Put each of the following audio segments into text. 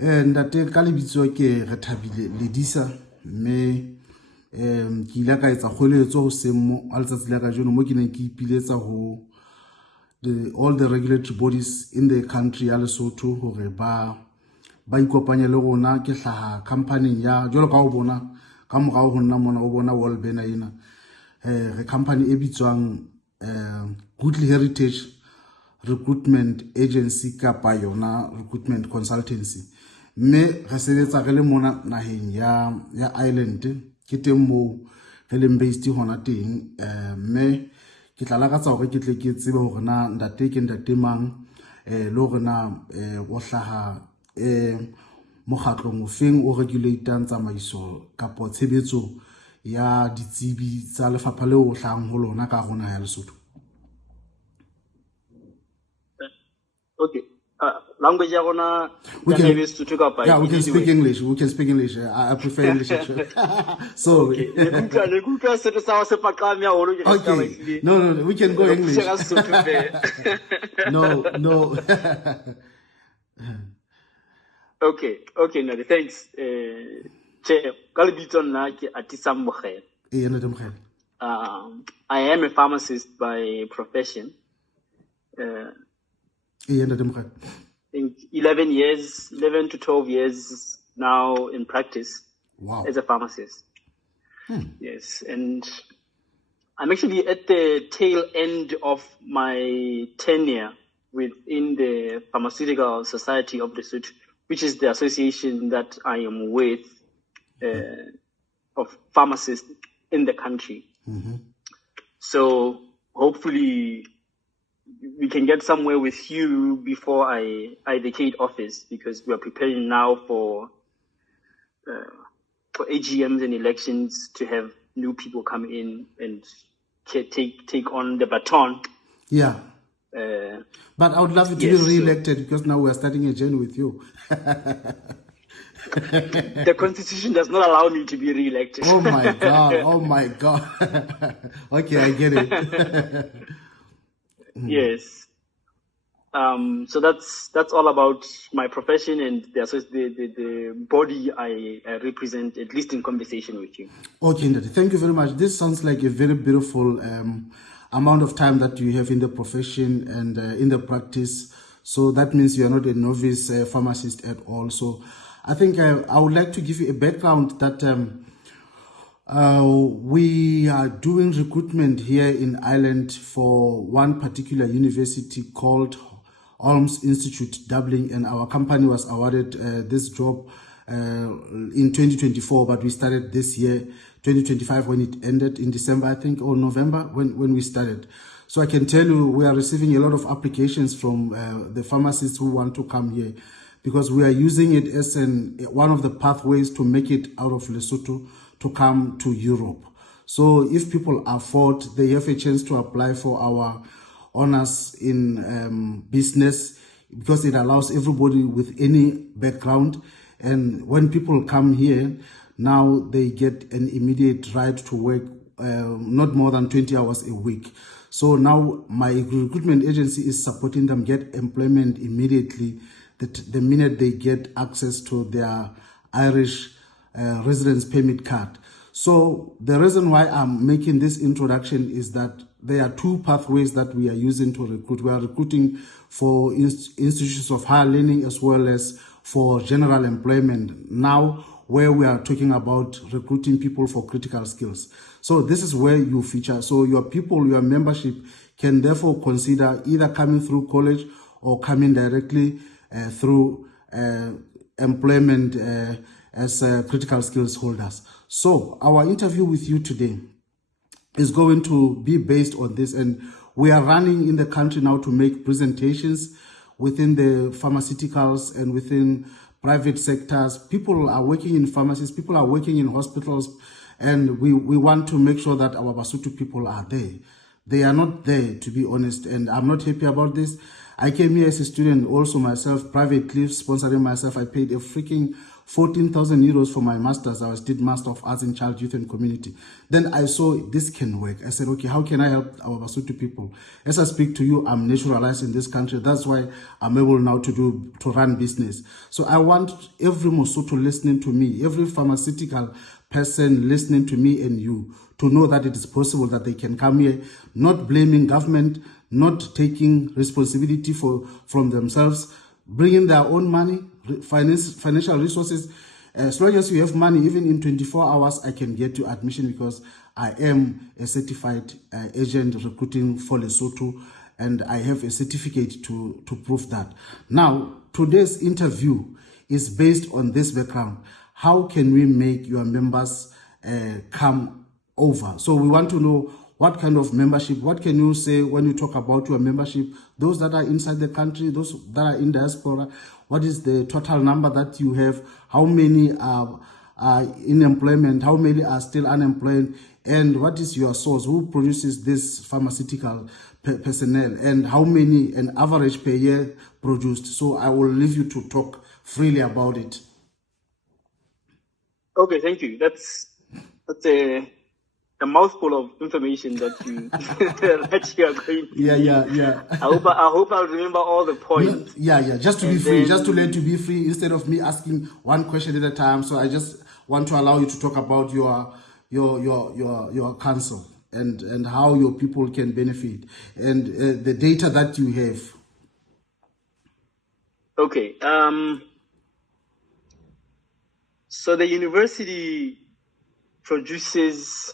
Ntate ka lebitso ke Retha-Billy Lelisa me ki ile ka etsa kgoeletso ho semo a letsatsi la ka jeno mo ke neng ke ipiletsa ho all the regulatory bodies in the country ya Lesotho hore ba ikopanya le rona ke hlaha company ya jwalo ka ho bona ka morao ho nna mona o bona World Banner ena re company e bitswang Goodly Heritage Recruitment Agency kapa yona Recruitment Consultancy. Me re sebetsa re le mona naheng ya Ireland ke teng mo re leng based hona teng me ke tla lakatsa hore ke tle ke tsebe hore na ntate ke ntate mang le hore na o hlaha mokgatlong ofeng o regulateang tsamaiso kapa tshebetso ya ditsebi tsa lefapha leo o hlahang ho lona ka rona ya Lesotho. Okay. Language we can speak English. We can speak English. I prefer English. Sorry. Okay. No. We can go English. No. Okay. No, thanks. Atisang Mokhele. I am a pharmacist by profession. I think 11 to 12 years now in practice. Wow. As a pharmacist. Yes, and I'm actually at the tail end of my tenure within the Pharmaceutical Society of Lesotho, which is the association that I am with of pharmacists in the country. So hopefully we can get somewhere with you before I vacate office, because we are preparing now for AGMs and elections to have new people come in and take on the baton. Yeah. But I would love you to be re-elected, because now we are starting a journey with you. The constitution does not allow me to be re-elected. Oh my God. Okay, I get it. Yes. So that's all about my profession and the body I represent, at least in conversation with you. Okay, thank you very much. This sounds like a very beautiful amount of time that you have in the profession and in the practice. So that means you are not a novice pharmacist at all. So I think I would like to give you a background that we are doing recruitment here in Ireland for one particular university called Holmes Institute, Dublin, and our company was awarded this job in 2024, but we started this year, 2025, when it ended in December, I think, or November, when we started. So I can tell you we are receiving a lot of applications from the pharmacists who want to come here, because we are using it as one of the pathways to make it out of Lesotho to come to Europe. So if people afford, they have a chance to apply for our honors in business, because it allows everybody with any background. And when people come here, now they get an immediate right to work not more than 20 hours a week. So now my recruitment agency is supporting them get employment immediately the minute they get access to their Irish residence permit card. So the reason why I'm making this introduction is that there are two pathways that we are using to recruit. We are recruiting for institutions of higher learning as well as for general employment now, where we are talking about recruiting people for critical skills. So this is where you feature. So your people, your membership can therefore consider either coming through college or coming directly through employment as critical skills holders. So our interview with you today is going to be based on this, and we are running in the country now to make presentations within the pharmaceuticals and within private sectors. People are working in pharmacies, people are working in hospitals, and we want to make sure that our Basotho people are there. They are not there, to be honest, and I'm not happy about this. I came here as a student also myself, privately sponsoring myself. I paid a freaking 14,000 euros for my master's. I did Master of Arts in Child, Youth and Community. Then I saw this can work. I said, okay, how can I help our Basotho people? As I speak to you, I'm naturalized in this country. That's why I'm able now to run business. So I want every Mosotho listening to me, every pharmaceutical person listening to me and you, to know that it is possible that they can come here, not blaming government, not taking responsibility from themselves, bringing their own money, financial resources. As long as you have money, even in 24 hours, I can get you admission because I am a certified agent recruiting for Lesotho, and I have a certificate to prove that. Now, today's interview is based on this background. How can we make your members come over? So we want to know what kind of membership, what can you say when you talk about your membership, those that are inside the country, those that are in diaspora, what is the total number that you have, how many are in employment, how many are still unemployed, and what is your source, who produces this pharmaceutical personnel, and how many an average per year produced. So I will leave you to talk freely about it. Okay, thank you. That's a mouthful of information that you that you are going to. Yeah. I hope I'll remember all the points. Yeah. Just to be free, just to let you be free instead of me asking one question at a time. So I just want to allow you to talk about your council and how your people can benefit and the data that you have. Okay. So the university produces,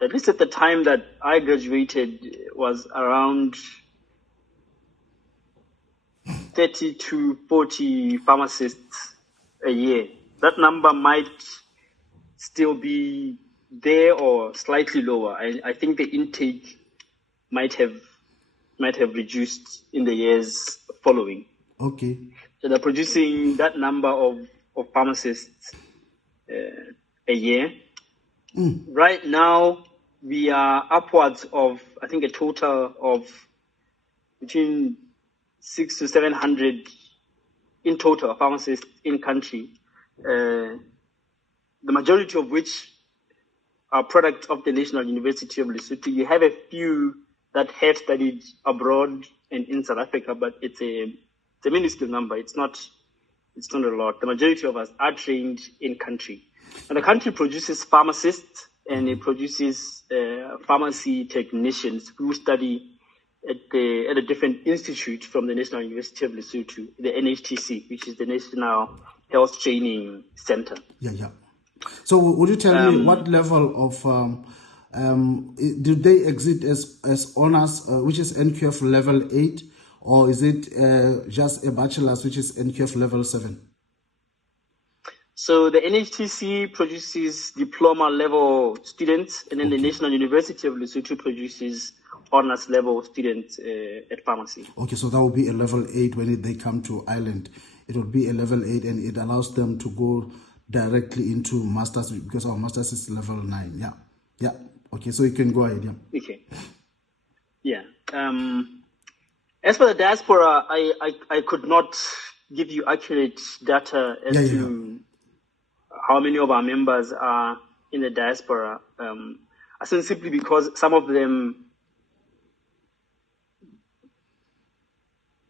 at least at the time that I graduated, was around 30 to 40 pharmacists a year. That number might still be there or slightly lower. I think the intake might have reduced in the years following. Okay. So they're producing that number of pharmacists a year. Right now, we are upwards of, I think, a total of between 600 to 700 in total pharmacists in country. The majority of which are products of the National University of Lesotho. You have a few that have studied abroad and in South Africa, but it's a minuscule number. It's not a lot. The majority of us are trained in country. And the country produces pharmacists and it produces pharmacy technicians who study at a different institute from the National University of Lesotho, the NHTC, which is the National Health Training Center. Yeah. So would you tell me what level of do they exist as honors, which is NQF level 8, or is it just a bachelor's, which is NQF level 7? So the NHTC produces diploma level students, and then the National University of Lesotho produces honors level students at pharmacy. Okay, so that will be a level 8 when they come to Ireland. It will be a level 8, and it allows them to go directly into masters, because our masters is level 9. Yeah. Okay, so you can go ahead. Yeah. Okay. Yeah. As for the diaspora, I could not give you accurate data as to how many of our members are in the diaspora. I think simply because some of them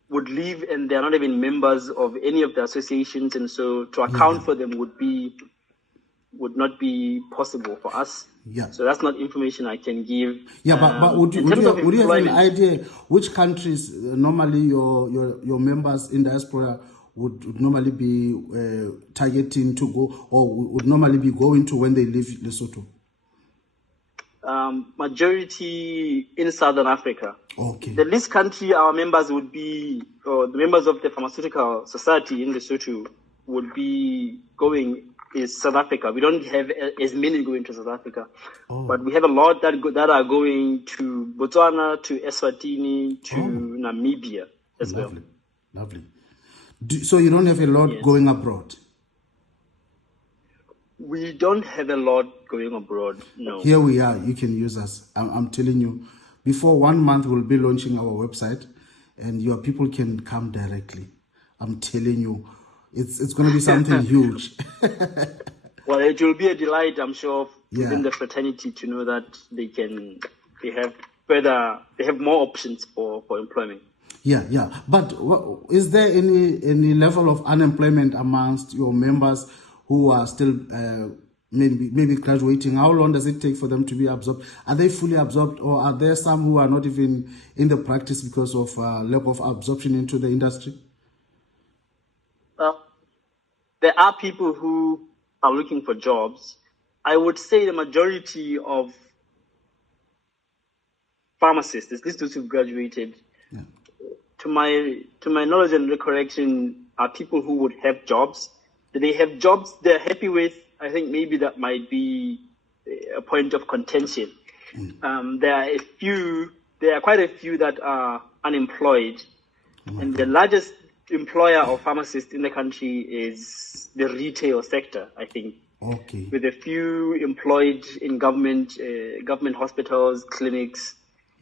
would leave and they're not even members of any of the associations, and so to account for them would not be possible for us. Yeah. So that's not information I can give. Yeah, but would you have an idea which countries normally your members in diaspora would normally be targeting to go, or would normally be going to when they leave Lesotho? Majority in Southern Africa. Okay. The least country our members would be, or the members of the Pharmaceutical Society in Lesotho would be going, is South Africa. We don't have as many going to South Africa, but we have a lot that are going to Botswana, to Eswatini, to Namibia as well. Lovely. So you don't have a lot going abroad? We don't have a lot going abroad, no. Here we are. You can use us. I'm telling you, before 1 month, we'll be launching our website, and your people can come directly. I'm telling you, it's going to be something huge. Well, it will be a delight, I'm sure, within the fraternity to know that they have more options for employment. Yeah. But is there any level of unemployment amongst your members who are still maybe graduating? How long does it take for them to be absorbed? Are they fully absorbed, or are there some who are not even in the practice because of lack of absorption into the industry? There are people who are looking for jobs. I would say the majority of pharmacists, at least those who graduated, to my knowledge and recollection, are people who would have jobs. Do they have jobs they're happy with? I think maybe that might be a point of contention. There are quite a few that are unemployed, and the largest employer of pharmacists in the country is the retail sector, I think. Okay. With a few employed in government hospitals, clinics,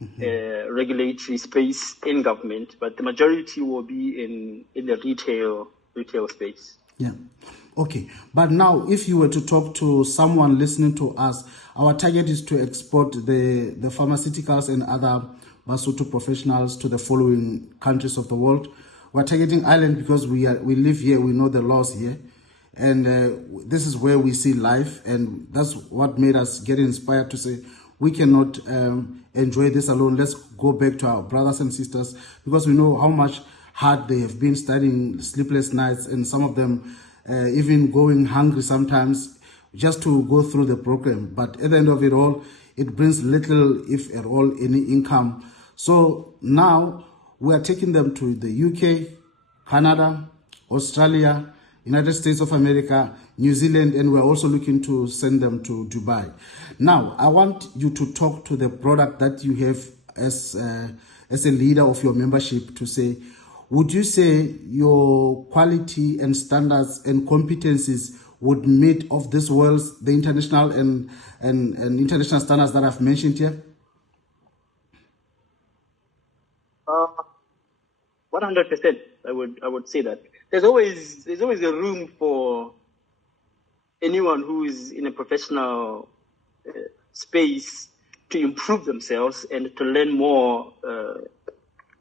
regulatory space in government, but the majority will be in the retail space. Yeah. Okay. But now, if you were to talk to someone listening to us, our target is to export the pharmaceuticals and other Basotho professionals to the following countries of the world. We're targeting Ireland because we live here, we know the laws here, and this is where we see life, and that's what made us get inspired to say we cannot enjoy this alone. Let's go back to our brothers and sisters, because we know how much hard they have been studying, sleepless nights, and some of them even going hungry sometimes just to go through the program. But at the end of it all, it brings little, if at all, any income. So now we are taking them to the UK, Canada, Australia, United States of America, New Zealand, and we're also looking to send them to Dubai. Now, I want you to talk to the product that you have as a leader of your membership, to say, would you say your quality and standards and competencies would meet of this world's, the international and international standards that I've mentioned here? 100%. I would say that there's always a room for anyone who is in a professional space to improve themselves and to learn more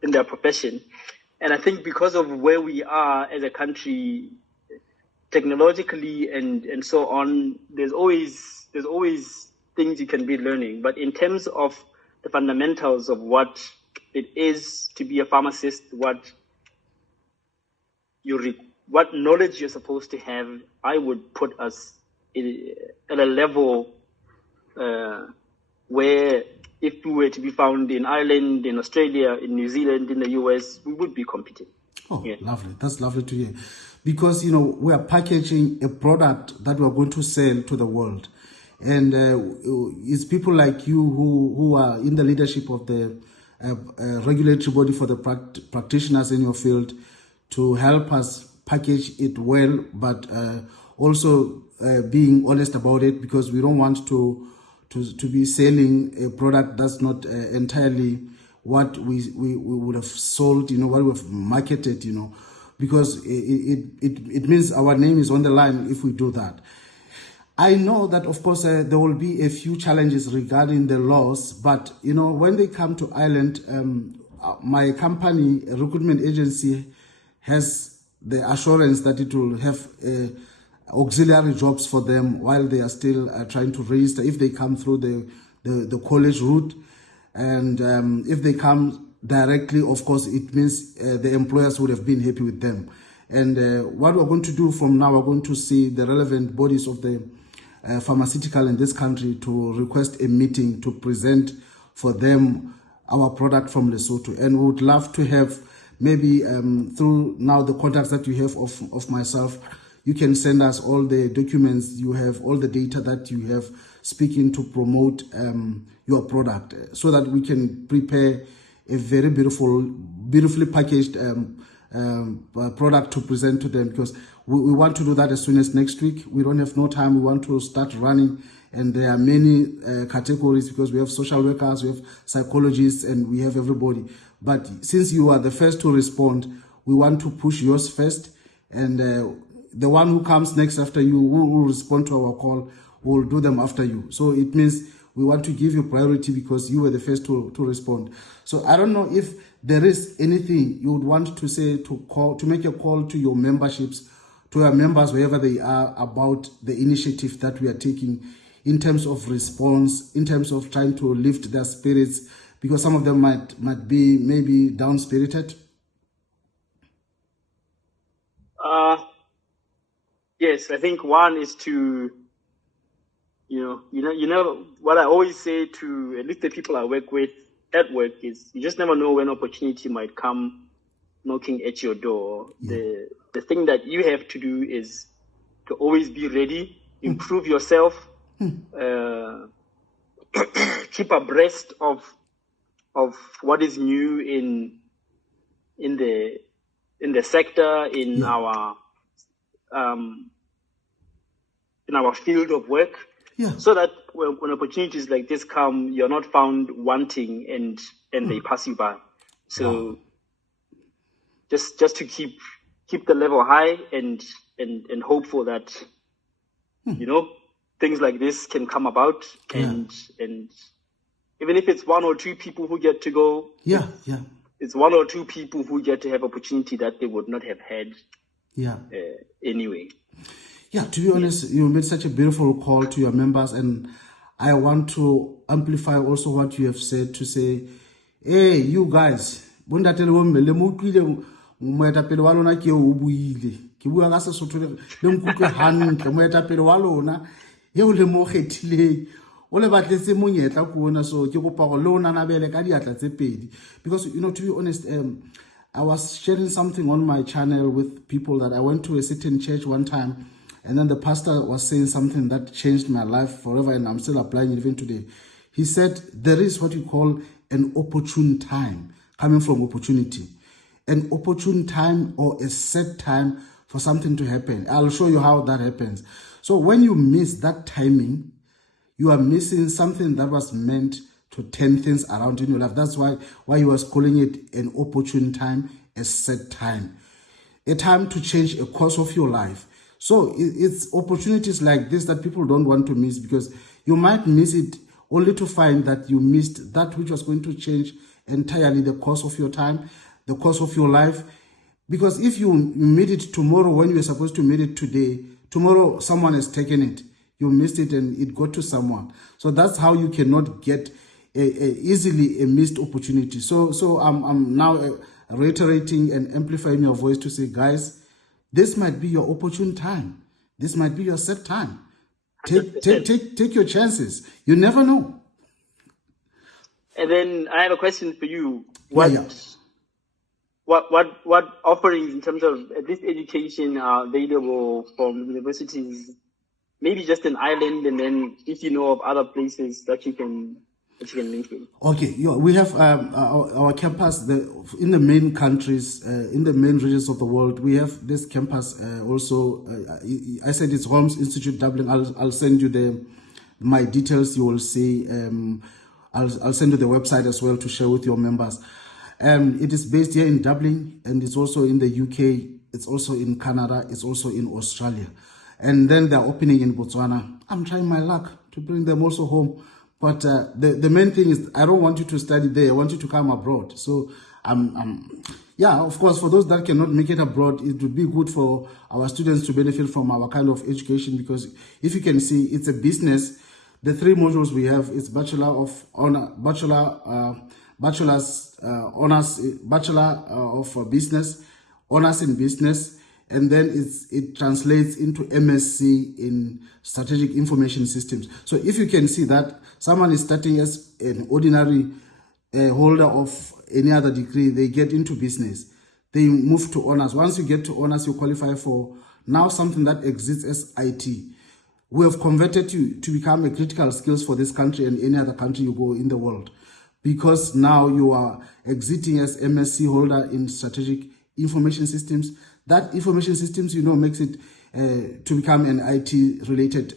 in their profession. And I think because of where we are as a country, technologically and so on, there's always things you can be learning. But in terms of the fundamentals of what it is to be a pharmacist, what knowledge you're supposed to have, I would put us at a level where if we were to be found in Ireland, in Australia, in New Zealand, in the US, we would be competing. Oh, yeah. Lovely. That's lovely to hear. Because, we are packaging a product that we are going to sell to the world. And it's people like you who are in the leadership of the regulatory body for the practitioners in your field to help us package it well, but also being honest about it, because we don't want to be selling a product that's not entirely what we would have sold, what we have marketed, because it means our name is on the line if we do that. I know that, of course, there will be a few challenges regarding the laws, but, when they come to Ireland, my company, a recruitment agency, has the assurance that it will have auxiliary jobs for them while they are still trying to register, if they come through the college route. And if they come directly, of course, it means the employers would have been happy with them. And what we're going to do from now, we're going to see the relevant bodies of the pharmaceutical in this country to request a meeting to present for them our product from Lesotho. And we would love to have maybe through now the contacts that you have of myself, you can send us all the documents you have, all the data that you have speaking to promote your product, so that we can prepare a very beautifully packaged product to present to them, because we want to do that as soon as next week. We don't have no time. We want to start running, and there are many categories, because we have social workers, we have psychologists, and we have everybody. But since you are the first to respond, we want to push yours first, And the one who comes next after you, who will respond to our call, will do them after you. So it means we want to give you priority because you were the first to respond. So I don't know if there is anything you would want to say, to make a call to your memberships, to your members, wherever they are, about the initiative that we are taking in terms of response, in terms of trying to lift their spirits, because some of them might be maybe down-spirited. Yes, I think one is to, you know, what I always say to at least the people I work with at work is you just never know when opportunity might come knocking at your door. Yeah. The thing that you have to do is to always be ready, improve yourself, keep abreast of what is new in the sector, in our field of work, so that when opportunities like this come, you're not found wanting and they pass you by. So just to keep the level high and hopeful that you know, things like this can come about, and even if it's one or two people who get to go, it's one or two people who get to have opportunity that they would not have had anyway. Yeah, to be honest, you made such a beautiful call to your members, and I want to amplify also what you have said, to say, hey, you guys, moetapele wa lona ke o buile ke bua ka Sesotho le nkutlwe hantle moetapele wa lona ye o le mo kgethileng o le batletse monyetla ko ona. So ke kopa go le ona nabele ka diatla tse pedi, because you know, to be honest, I was sharing something on my channel with people that I went to a certain church one time, and then the pastor was saying something that changed my life forever, and I'm still applying it even today. He said there is what you call an opportune time coming from opportunity. An opportune time or a set time for something to happen. I'll show you how that happens. So when you miss that timing, you are missing something that was meant to turn things around in your life. That's why he was calling it an opportune time, a set time. A time to change a course of your life. So it's opportunities like this that people don't want to miss, because you might miss it only to find that you missed that which was going to change entirely the course of your time, the course of your life. Because if you meet it tomorrow when you were supposed to meet it today, tomorrow someone has taken it. You missed it and it got to someone. So that's how you cannot get easily a missed opportunity. So I'm now reiterating and amplifying your voice to say, guys, this might be your opportune time. This might be your set time. Take your chances. You never know. And then I have a question for you. What offerings in terms of at least education are available from universities, maybe just in Ireland, and then if you know of other places that you can link with? Okay, we have our campus in the main countries, in the main regions of the world. We have this campus also. I said it's Holmes Institute Dublin. I'll send you my details. You will see. I'll send you the website as well to share with your members. It is based here in Dublin, and it's also in the UK, it's also in Canada, it's also in Australia. And then they're opening in Botswana. I'm trying my luck to bring them also home. But the main thing is, I don't want you to study there, I want you to come abroad. So, yeah, of course, for those that cannot make it abroad, it would be good for our students to benefit from our kind of education, because if you can see, it's a business. The three modules we have is Bachelor of Business, Honors in Business, and then it translates into MSc in Strategic Information Systems. So if you can see that someone is starting as an ordinary holder of any other degree, they get into business, they move to honors. Once you get to honors, you qualify for now something that exists as IT. We have converted you to become a critical skills for this country and any other country you go in the world, because now you are exiting as MSc holder in Strategic Information Systems. That information systems, makes it to become an IT related